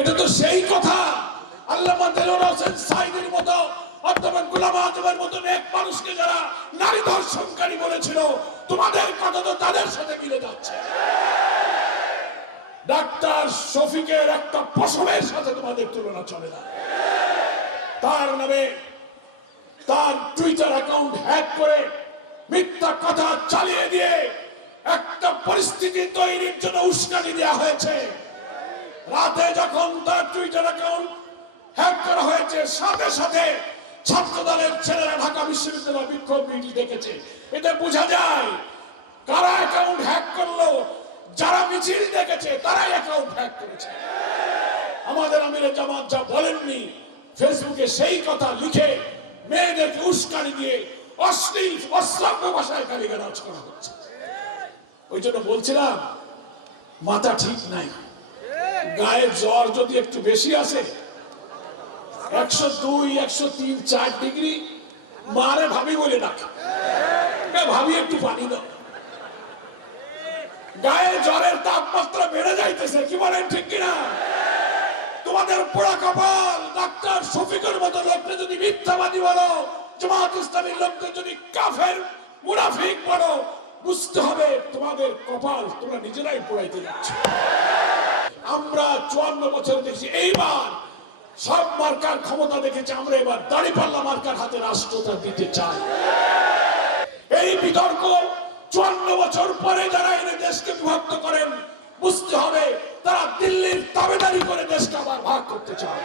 এটা তো সেই কথা আল্লামা দেলোয়ার হোসেন সাঈদীর মতো অধ্যাপক গোলাম আযমের মতো নেক মানুষকে যারা নারী ধর্ষণকারী বলেছিল, তোমাদের কথা তো তাদের সাথে মিলে যাচ্ছে। ডাক্তার শফিকের একটা পশমের সাথে তোমাদের তুলনা চলে না। তার নামে তার টুইটার অ্যাকাউন্ট হ্যাক করে মিথ্যা কথা চালিয়ে দিয়ে একটা পরিস্থিতি তৈরির জন্য উস্কানি দেওয়া হয়েছে। রাতে যখন তার টুইটার অ্যাকাউন্ট হ্যাক করা হয়েছে, সাথে সাথে ছাত্র দলের ছেলেরা ঢাকা বিশ্ববিদ্যালয় বিক্ষোভ মিছিল দেখেছে। এতে বোঝা যায় কারা অ্যাকাউন্ট হ্যাক করলো। যারা মিছিল দেখেছে তারাই অ্যাকাউন্ট হ্যাক করেছে। আমাদের আমিরে জামাত যা বলেননি, ফেসবুকে সেই কথা লিখে মেয়েদেরকে উস্কানি দিয়ে অশ্লীল অশ্রাব্য ভাষায় গালিগালাজ করা হচ্ছে। ওই জন্য বলছিলাম মাথা ঠিক নাই, গায়ে জ্বর যদি একটু বেশি আসে 102, 103, 4 ডিগ্রি, মারে ভাবি বলে ডাকে, ভাবি একটু পানি দাও। গায়ে জ্বরের তাপমাত্রা বেড়ে যাইতেছে, কি বলেন ঠিক কিনা? তোমাদের পোড়া কপাল। ডাক্তার শফিকের মতো লোককে যদি মিথ্যাবাদী বলো, জামাত ইসলামীর লোককে যদি কাফের মুনাফিক বলো, বুঝতে হবে তোমাদের কপাল তোমরা নিজেরাই পোড়াইতে যাচ্ছ। আমরা 54 বছর দেখছি, এইবার সব মার্কার ক্ষমতা দেখেছি, আমরা এবার দাঁড়িপাল্লা মার্কার হাতে রাষ্ট্রটা দিতে চাই। এই বিতর্ক 54 বছর পরে যারা এনে দেশকে বিভক্ত করেন, বুঝতে হবে তারা দিল্লির তাবেদারি করে দেশকে আবার ভাগ করতে চায়।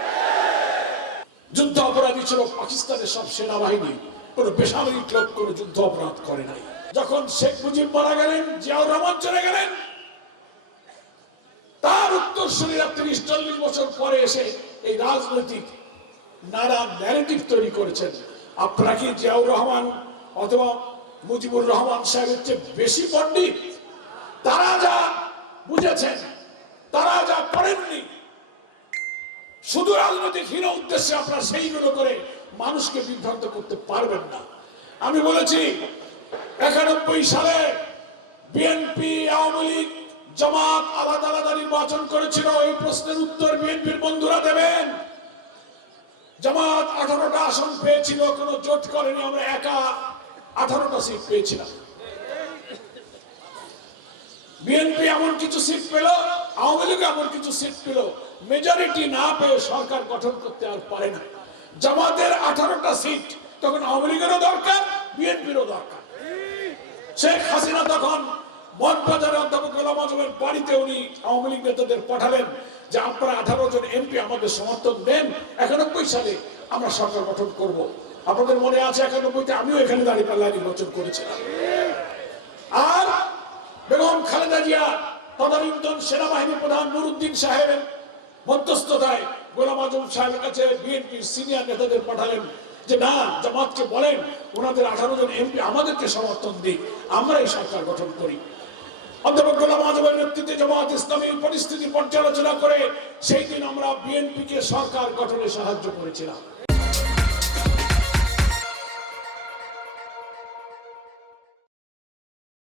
যুদ্ধ অপরাধী ছিল পাকিস্তানের সব সেনাবাহিনী, কোন বেসামরিক লোক কোন যুদ্ধ অপরাধ করে নাই। যখন শেখ মুজিব মারা গেলেন, জিয়াউর রহমান চলে গেলেন, তার উত্তরসূরিরা 30-40 বছর পরে এসে এই রাজনৈতিক নানা ন্যারেটিভ তৈরি করেছেন। আপনারা কি জিয়াউর রহমান অথবা মুজিবুর রহমান সাহেবের চেয়ে বেশি পণ্ডিত? তারা যা বুঝেছেন, তারা যা পড়েননি, শুধু রাজনৈতিক হীন উদ্দেশ্যে আপনারা সেইগুলো করে মানুষকে বিভ্রান্ত করতে পারবেন না। আমি বলেছি 91 সালে বিএনপি, আওয়ামী লীগ, জামাত আলাদা আলাদা নির্বাচন করেছিল। এই প্রশ্নের উত্তর বিএনপির বন্ধুরা দেবেন। জামাত 18টা আসন পেয়েছিল, কোন জোট করেনি। আমরা একা 18টা সিট পেয়েছিলাম। বিএনপি এমন কিছু সিট পেল, আওয়ামী লীগ এমন কিছু সিট পেল, মেজরিটি না পেয়ে সরকার গঠন করতে আর পারে না। জামাতের 18টা সিট, তখন আওয়ামী লীগেরও দরকার, বিএনপিরও দরকার। শেখ হাসিনা তখন মনবাজারে অধ্যাপক গোলাম আযমের বাড়িতে উনি আওয়ামী লীগ নেতাদের পাঠালেন যে আপনারা 18 জন এমপি আমাদের সমর্থন দেন, 91 সালে আমরা সরকার গঠন করব। আপনাদের মনে আছে 91-তে আমিও এখানে দাঁড়িপাল্লা নির্বাচন করেছিলাম। আর বেগম খালেদা জিয়া তদানীন্তন সেনাবাহিনী প্রধান নুরুদ্দিন সাহেবের মধ্যস্থতায় গোলাম আযম সাহেবের কাছে বিএনপির সিনিয়র নেতাদের পাঠালেন যে না, জামাতকে বলেন ওনাদের 18 জন এমপি আমাদেরকে সমর্থন দিক, আমরা এই সরকার গঠন করি। অধ্যাপক গোলাম আযমের নেতৃত্বে জামাত ইসলামী পরিস্থিতি পর্যালোচনা করে সেই দিন আমরা বিএনপিকে সরকার গঠনে সাহায্য করেছিলাম।